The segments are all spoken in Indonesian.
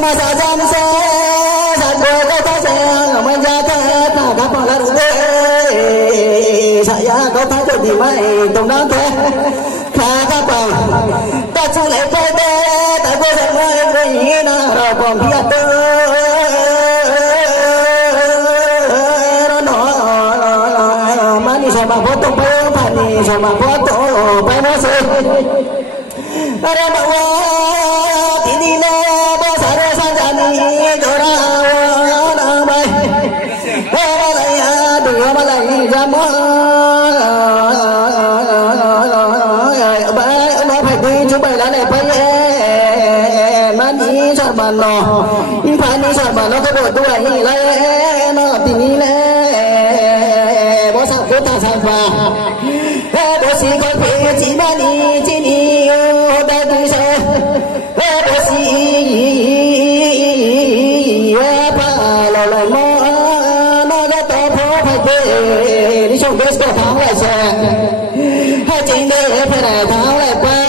masa jam satu kata saya menjaga tak apa saya kau tak jadi main tong nang teh tak apa tak boleh pada tak boleh main na robong biata mani sama foto pani sama foto panase ada bawa ini na besar sanjani dora namai malaya dua malaya jamu Sarbano, Impani Sarbano ke berdua ini no tini le, bosan kota sampah, bosi kopi cimani cini udah bisa, bosi apa lolai mo no jatuh pagi, di showcase kau tahu lah saya, hajin deh pernah tahu lah pak.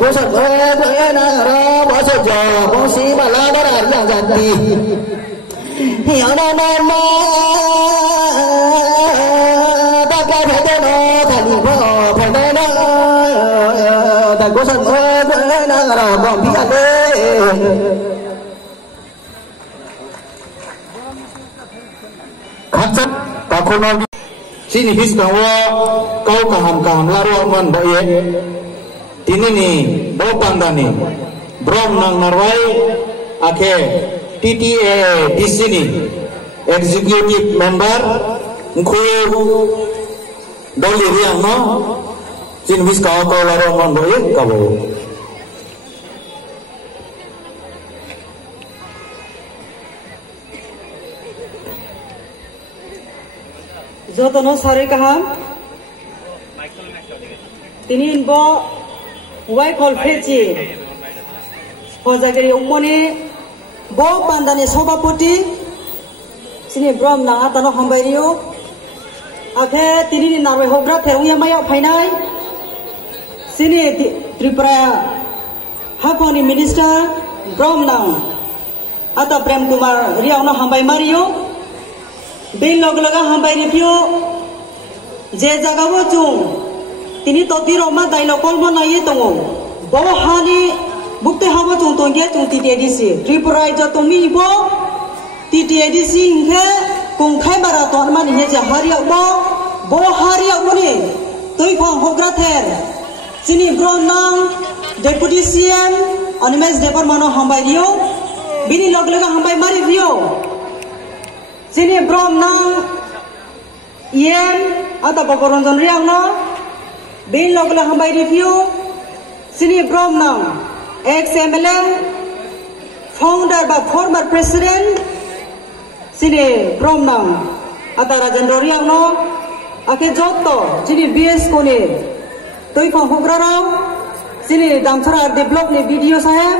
Bosok na ro bosok jo bosi mala dara yang jati yang nama ma tak ada no tadi bo pada no tak bosok na ro bom biale kacak takono sini bis kau kaham laru man baye ini nih, bawa pandani, brom nang narwai, ake TTA di sini, executive member, ngkuyu doli riang no, sini bis kau laru man boy, kau. Jotono sari kaham, tinin bo. Wai kol feci, hojagiri umoni, bo pandani sobapoti, sini brom na atano hambairio, akhe tini narwe hogra terungya maya painai, sini Tripura hakoni minister brom na, ata Prem Kumar riau na hambai mario, bin log laga hambai review, je jagawo chung. Tini toti Roma dialog kolmo na ye tongo bawa hani bukti hawa chung tongge chung TTDC Tripura ija tomi ibo TTDC ingke kung khai bara ton man ye jahari bo bawa hari ni toi phang hogra ther sini bron nang deputy CM animes depar mano hambai rio bini loglega hambai mari rio sini bron nang yen ata bokoronjon riang no bin logla hambai review sini brom nang ex-MLM founder ba former president sini brom nang ata Rajendra riang no ake jotto sini BS kone toi phang hogra rao sini damchara develop ni video saya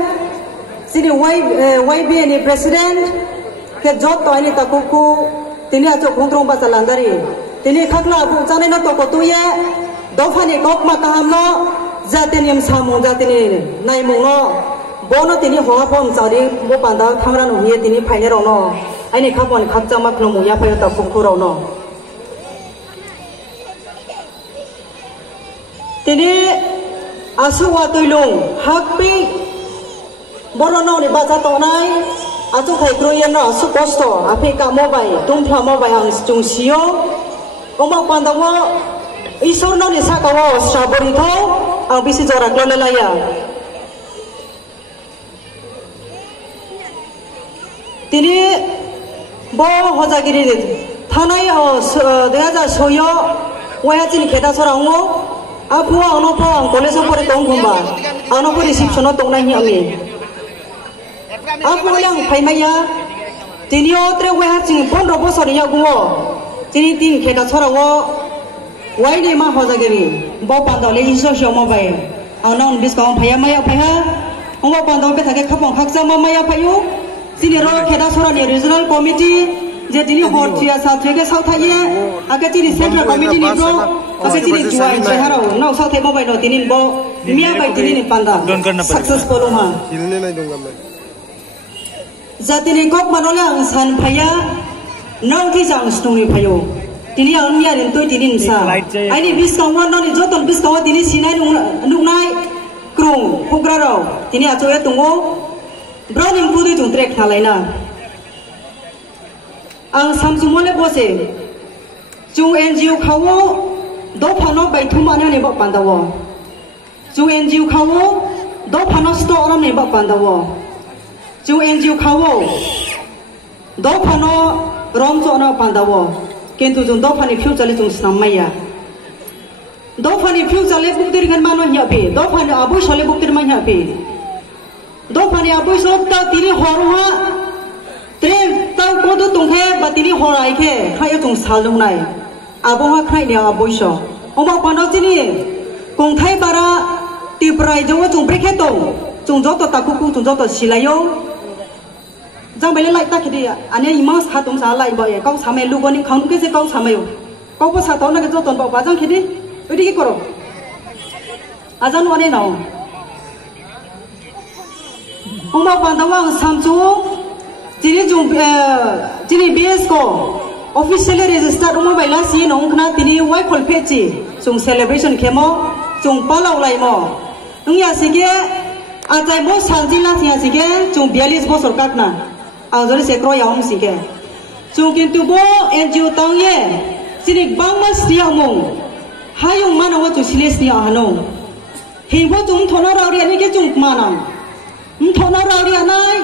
sini YB ni president ke jotto ini takuku tini acho khontrong ba salandari tini khakla bu chane na to ko tuye Dofani kok makam no jateniam samu jateni nai mungo bono tini hoa pom cari mo panda thamra no hiye tini phaine ro no aini khapon khapcha makno mu ya phayo ta phungku ro no tini asuwa tuilung hakpi borono ni baca to nai atu khai kroyen no su posto ape ka mobile tumphla mobile ang chung sio oma panda wo Isor no ni sakawo strawberry tho ang bisi jorak lo lelaya tini bo hojagiri thanai deja soyo waya chini kheta sorango apu ano po ang college pore tong khumba ano pore sipsono tong nai ami apu yang phaimaya tini otre waya chini 15 bosor ya guo tini tin kheta sorango Why di mah hojagiri, bawa pandau lagi sosial mobile, anak bis kawan payah maya payah, bawa pandau betake kapong haksa maya payu, sini roh kita surat di regional committee, jadi ni hot dia sahaja ke South Asia, agak jadi central committee ni bro, Kasi tini jual seharau, nak usah temo bayi no tinin bo, mia bayi tinin panda, successful ha. Zatini kok manolang san paya, nang kisah stuni payo. Tini ang mia rintu tinin sa. Ini bis kawan nani joton bis kawan tini sinai nungai krung pugraro. Tini acuya tunggu, browning pudi tung trek halaina. Ang samsumole bose, jung NGO kawo. Do pano bai thuma na ne ba pandawo ju NGO khawo do pano store na ne ba pandawo ju NGO khawo do pano rom so na pandawo kintu jun do phani future le jung samaya do phani future le buktir gan mano nya be do phani abu shole buktir ma nya be do phani abu so ta tini horwa tre ta ko do tung he ba tini horai ke kha yo jung sal dong nai abong khai ne aboiso oma pano tini kong thai bara ti prai jo chung breketo chung jo to takuku chung jo to silayo jang bele lai ta khidi ane imas khatung sa lai boy kong samai lu goni khang ke se kong samayo kong pa sa to na ke jo ton ba jang khidi odi ki koro ajan one no oma pandawang samchu tini jung tini bs ko officially registered umo baila si nong khna tini wai khol phechi chung celebration khemo chung palau lai mo ngya sige ajai mo sanjila thia sige chung 42 bosor kakna azori se kro yaum sige chung kintu bo NGO tang ye sinik bangma sia mong hayung manawa chu siles ni ahano hebo chung thona rauri ani ke chung manam thona rauri anai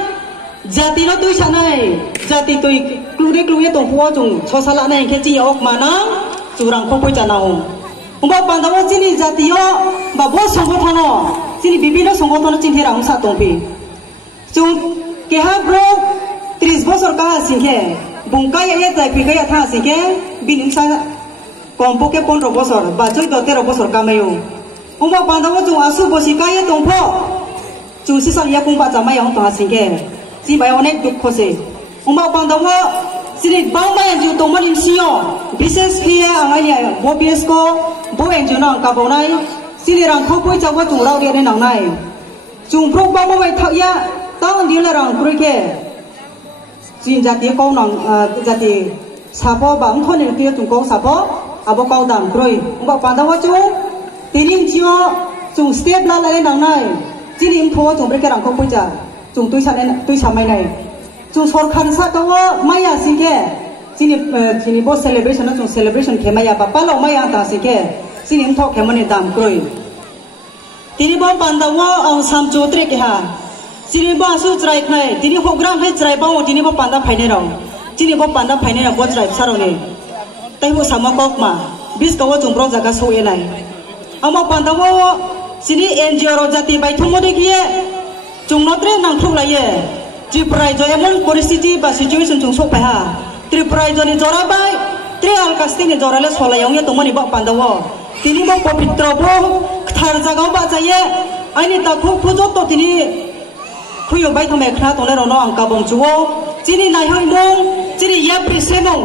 jati no tui sanai jati tui kluye tong puo chung chosala nai ke chi ok manang curang khopoi janao umba pandawa chini jati yo ba bo songothono chini bibino songothono chin thera umsa tongpi chung ke ha bro 30 bosor ka singke bungkai ya tai pi ya tha singke bin sa kompo ke 15 bosor ba choi do 13 bosor ka mayo umba pandawa chung asu bosika ya tongpho chung sisan ya kung ba jamai yang to singke si bai onek duk khose umba pandawa sini bangma yang ju tomalin sio business kia angai ya bo bs ko bo yang ju nang ka bo nai sini rang khopoi chawa chung rau dia ne nang nai chung prok ba bai thak ya tang dia la rang puri ke jin jati ko nang jati sapo bang thon ne kia chung ko sapo abo kau dam kroi umba pandawa chu tinim jio chung step la la nang nai jinim tho chung bre ke rang khopoi cha chung tui samai nai chung sorkhan sa to maya singke sini bo celebration na chung celebration ke maya papa lo maya ta singke sini thok ke mane dam kroi tini bo pandawa ang sam chotre ke ha sini bo asu chrai khai tini program he chrai ba tini bo panda phaine rong tini bo panda phaine ra bo chrai saro ne tai bo sama kok ma bis ko chung pro jaga so e nai ama pandawa sini NGO ro jati bai thumo de kie chung notre nang thuk lai ye triprai jo emon परिस्थिति ba situation chung sok pa ha triprai jo ni jora bai tre al kasti ni jora le solai yong ye tomani ba pandawo tini mo pavitra bo thar jaga ba jaye ani ta khu phujo to tini khuyo bai thome khna to le ro no angka bong chuo chini nai hoi mong chini ya prise mong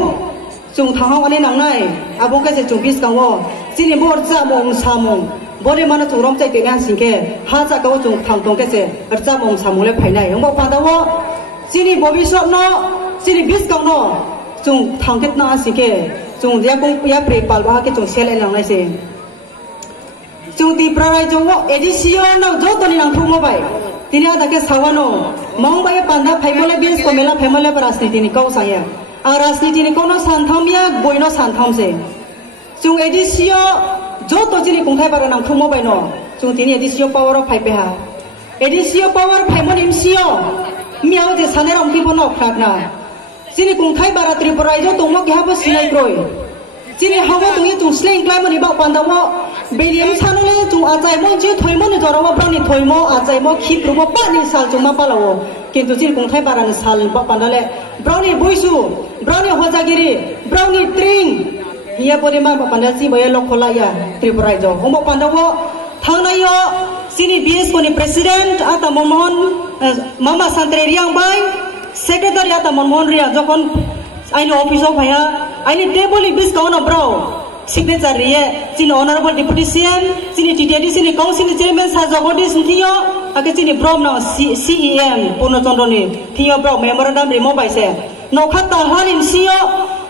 chung thang ani nang nai abong ka se chung bis ka wo chini bor cha mong sa mong bore mana chung rom chai te nan singke ha cha ka chung thang tong ke se archa mong samule phainai yong ba pandawo chini bobi shop no chini bis ka no chung thang ket na singke chung dia kong ya pre pal ba ke chung sel en lang nai se chung ti prarai jo wo edition no jo to ni nang thu mo bai tini ada ke sawano mong bai panda phaimole bis ko mela phaimole rasniti ni kau sa ya a rasniti ni kono santham ya boino santham se chung edition jo to chini kung thai bara nang thumo bai no chung tini edisio power of 5 ha edisio power 5 mon imsio miao je sane ram ki bono khakna chini kung thai bara tripura jo to mo ke ha bo sinai kroi chini hawa tu ye chung sling klai mani ba pandawo beliam sanole chung ajai mo je thoimo ne jora mo brani thoimo ajai mo khip rumo pa ni sal chung ma palawo kintu chini kung thai bara ni sal ba pandale browni boisu browni hojagiri browni tring iya porima pandasi boya lokhola ya tripura jo homo pandawo thangnayo sini BS ko ni president ata monmon mama santre riang bai secretary ata monmon ria jokon aini office of haya aini table bis ko no bro signature riye sini honorable deputy CM sini TTD sini council chairman sajogodi sintiyo ake sini brom na CEM Purnachandra ni tiyo bro memorandum remo baise nokhata halin siyo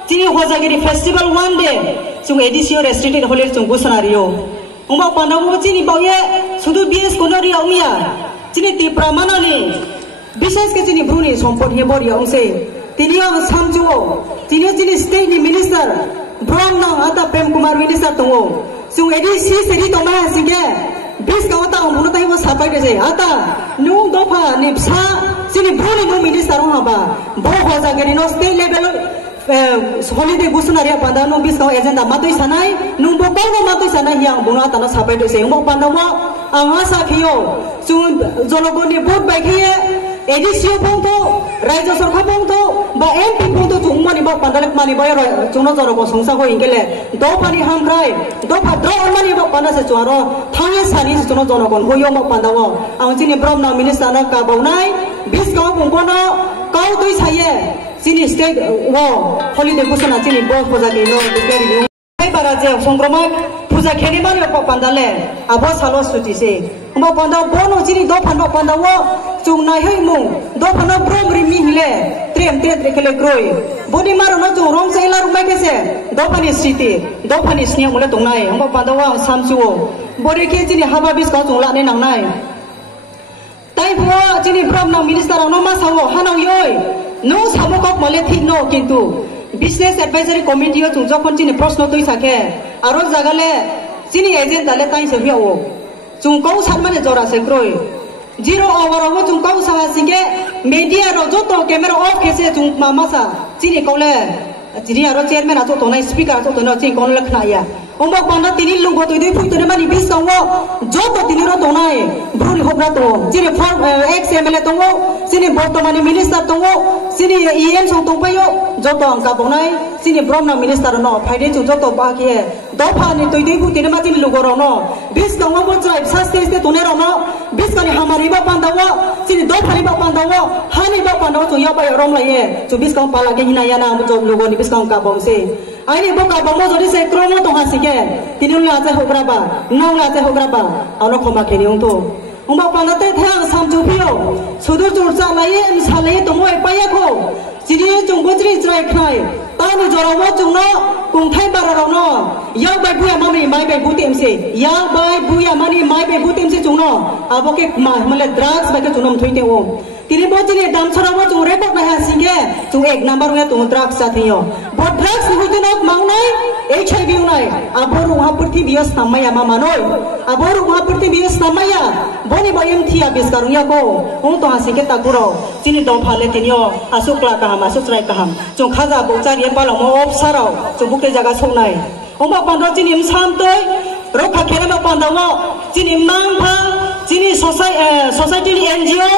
sini hojagiri festival one day chung edisio restricted holir chung gusanario ongba pandamu sini bauye sudu BS konori aumia sini ti pramana ni bishes ke sini bruni sompod hebori ongse tiniyo samjuo tiniyo sini state ni minister Brom na ata Prem Kumar minister tungo sung edisi seri toma singe bis ka ata muno tai wo sapai de ata nu dopa nipsa sini bruni nu minister ho ba bo hoja geri no state level holiday gusunaria pandano bis ka agenda matoi sanai nu bo ko matoi sanai yang buna ta na sapai de mo pandamo anga sa khiyo sung jonogoni vote bai khiye edisio pongto Raja Sorkha pongto ba MP pongto chungmani ba pandalek mani ba ro chungno joro ko songsa ko ingele do pani hamkrai do phadro mani ba panda se chwaro thange sani se chungno joro kon hoyo mo pandawo ang chini brom na minister na ka baunai bis ka pongko no kau tui saye chini state wo holiday kusana chini bo poja ke no declare ni ai baraje songkroma puja kheni mani ba pandale abo salo suti se mo panda bono chini do phano pandawo chung nai hei mung do phana brom rimi hile trem te rekele kroi bodi maro no chung rom sai la rumai kese do phani city do phani snia mule tong nai mo panda wa samchuo bodi ke chini haba bis ka chung la ne nang nai tai pho chini brom na minister no ma sawo hanau yoi no samo kok male thik no kintu business advisory committee chung jokhon chini proshno toi sake aro jagale chini agent dale tai se biao chung kau san mane jora se kroi 0 hour wo chung kau sa singe media ro joto camera off kese chung mama sa chini kole chini aro chairman a joto na speaker a joto na chini kon lakhna ya omba panda tini lugo to dei phuitone mani bis sangwo joto tini ro tonai bruni hobra to chini form ex MLA tongo chini bortomani minister tongo chini EM song tongpayo joto angka bonai chini bromna minister no phaide chung joto ba ke do phani toi dei phuitone ma chini lugo ro no bis sangwo bo tribe saste ste tone ro no bis kani hamari ba pandawo chini do phani ba pandawo hani ba pandawo chung ya ba rom lai ye chu bis kang pala ke hina ya na mo job lugo ni bis kang ka bong se ai bo ka bong mo jodi se kromo to hasike tinul la te hogra ba nong la te hogra ba ano khoma ke ni ong to umba panate thang samju phio sudur churcha lai em salai to moi paya kho chiri chung bojri chrai khai tani jora mo chung no kung thai bara ro no ya bai buya mami mai bai butem se ya bai buya mani mai bai butem se chung no aboke ma male drugs bai ke chunam thoite o tini bojri dam chara mo chung record na ha singe chung ek number me chung drugs sa thiyo bo drugs ni hoite nok mang nai HIV nai aboru ha purthi bias namaya mama noi aboru ha purthi bias namaya boni bayam thia bis karung ya ko ong to ha singe ta guro chini dom phale tinyo asukla ka ham asukrai ka ham chung khaja bo chari palo mo op sarau chung bukte jaga sonai ongba pandro chini sam toi rokha khela ma pandawo chini mangpha chini society NGO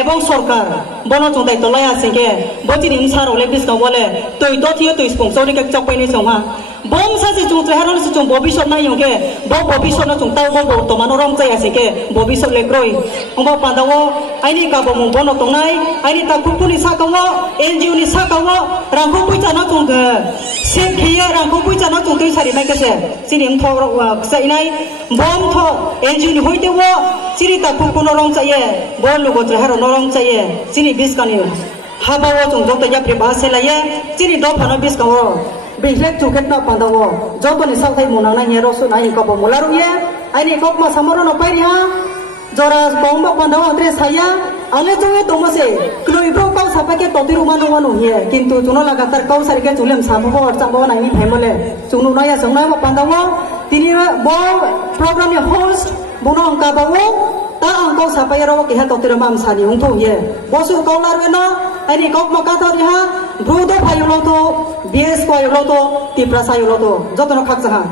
এবং সরকার বন চন্দাই তলায়া সিংকে বচিনি ইনসারো লেবিস কা বলে তুই তো থিও তুই স্পন্সরি কে চক পাইনি সংহা বম সাজি চুং চেহারন সি চুং ভবিষ্যৎ নাই ইংকে ব ভবিষ্যৎ না চুং তাও ব তো মানো রং চাই আসিকে ভবিষ্যৎ লেগ্রই অংবা পান্দাও আইনি কা বম বন তংনাই আইনি তা কুকুনি সাকাও NGO ni সাকাও রাংখো পুইচা না চুং সে খিয়া রাংখো পুইচা না চুং তুই সারি নাই কেসে সিনি ইম থ সাইনাই বম থ NGO ni হইতেও সিরি তা কুকুনো রং চাইয়ে বল লোগো চেহারো নরং চাইয়ে chini bis kani habawo chung jota ya pre ba se la ye chini do phano bis ka wo bihlek chu ket na pandawo joto ni sau thai monang na hero su na hi ka bo molaru ye ai kok ma samoro no pai ha jora bomba pandawo andre saya ale chung to mo se kloi bro ka sa pa ke to tiru manu manu ye kintu chuno lagatar kau sari ke chulem sa bo or chang bo na ni phemole chunu na ya sang na pandawo tini bo program ni host bono angka bawo ta angkau sampai rawa ke hato tiramam sani untuk ye bosu kau larwena ani kau makata riha brudo payulo to BS payulo to tipra sayulo to jotono khak saha